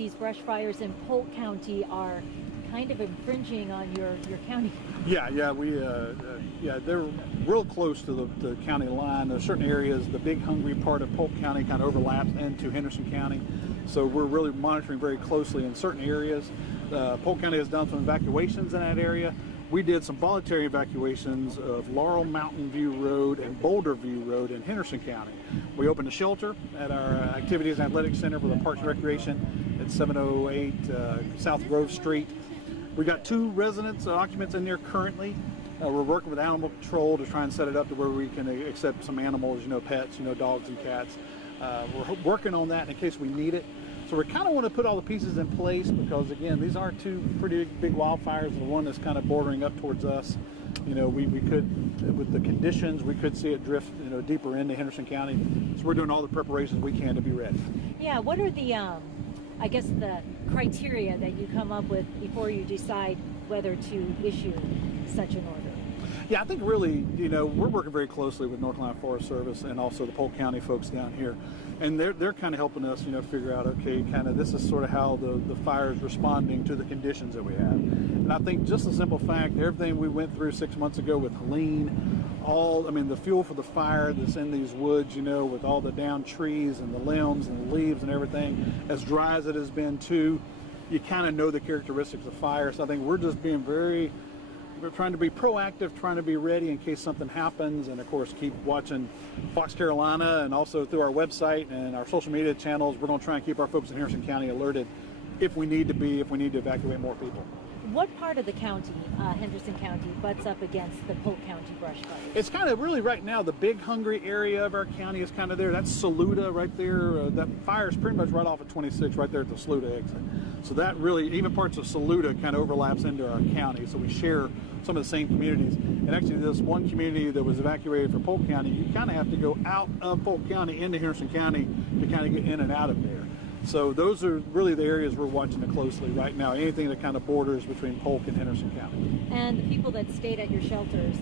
these brush fires in Polk County are kind of infringing on your county. Yeah, they're real close to the county line. There's certain areas, the big hungry part of Polk County kind of overlaps into Henderson County. So we're really monitoring very closely in certain areas. Polk County has done some evacuations in that area. We did some voluntary evacuations of Laurel Mountain View Road and Boulder View Road in Henderson County. We opened a shelter at our Activities and Athletics Center for the Parks and Recreation at 708 South Grove Street. We got 2 residents, occupants in there currently. We're working with Animal Control to try and set it up to where we can accept some animals, pets, dogs and cats. We're working on that in case we need it. So we kind of want to put all the pieces in place because, again, these are 2 pretty big wildfires, and the one that's kind of bordering up towards us. We could, with the conditions, we could see it drift, deeper into Henderson County. So we're doing all the preparations we can to be ready. Yeah, what are the, I guess, the criteria that you come up with before you decide whether to issue such an order? Yeah, I think really, we're working very closely with North Carolina Forest Service and also the Polk County folks down here. And they're kind of helping us, figure out, okay, kind of this is sort of how the fire is responding to the conditions that we have. And I think just the simple fact, everything we went through 6 months ago with Helene, the fuel for the fire that's in these woods, with all the downed trees and the limbs and the leaves and everything, as dry as it has been too, you kind of know the characteristics of fire. So I think we're just being we're trying to be proactive, trying to be ready in case something happens, and of course keep watching Fox Carolina and also through our website and our social media channels. We're going to try and keep our folks in Henderson County alerted if we need to evacuate more people. What part of the county, Henderson County, butts up against the Polk County brush fire? It's kind of really right now, the big hungry area of our county is kind of there. That's Saluda right there. That fire is pretty much right off of 26 right there at the Saluda exit. So that really, even parts of Saluda kind of overlaps into our county. So we share some of the same communities. And actually this one community that was evacuated for Polk County, you kind of have to go out of Polk County into Henderson County to kind of get in and out of there. So those are really the areas we're watching it closely right now, anything that kind of borders between Polk and Henderson County. And the people that stayed at your shelters,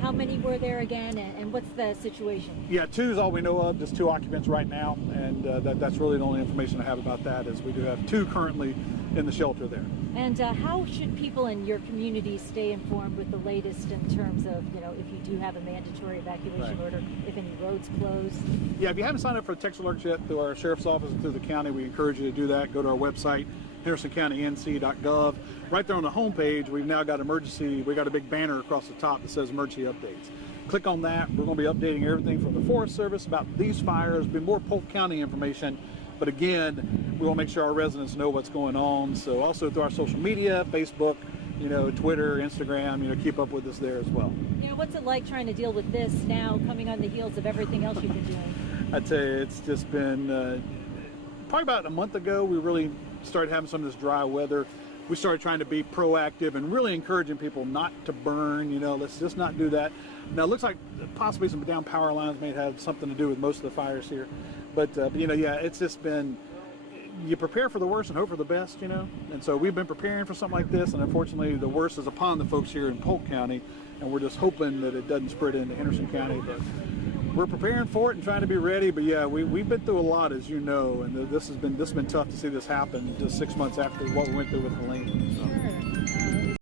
how many were there again, and what's the situation? Yeah, 2 is all we know of, just 2 occupants right now, and that's really the only information I have about that, is we do have 2 currently in the shelter there. And how should people in your community stay informed with the latest in terms of, if you do have a mandatory evacuation order, if any roads close? Yeah, if you haven't signed up for a text alerts yet through our sheriff's office and through the county, we encourage you to do that. Go to our website, hendersoncountync.gov. Right there on the homepage, we've now got we got a big banner across the top that says emergency updates. Click on that. We're going to be updating everything from the Forest Service about these fires, be more Polk County information. But again, we want to make sure our residents know what's going on. So also through our social media, Facebook, Twitter, Instagram, keep up with us there as well. What's it like trying to deal with this now, coming on the heels of everything else you've been doing? I'd say it's just been probably about a month ago, we really started having some of this dry weather. We started trying to be proactive and really encouraging people not to burn, let's just not do that. Now it looks like possibly some down power lines may have something to do with most of the fires here. But it's just been, you prepare for the worst and hope for the best, And so we've been preparing for something like this, and unfortunately the worst is upon the folks here in Polk County, and we're just hoping that it doesn't spread into Henderson County. But we're preparing for it and trying to be ready. But yeah, we've been through a lot, as you know, and this has been tough to see this happen just 6 months after what we went through with Helene. So. Sure.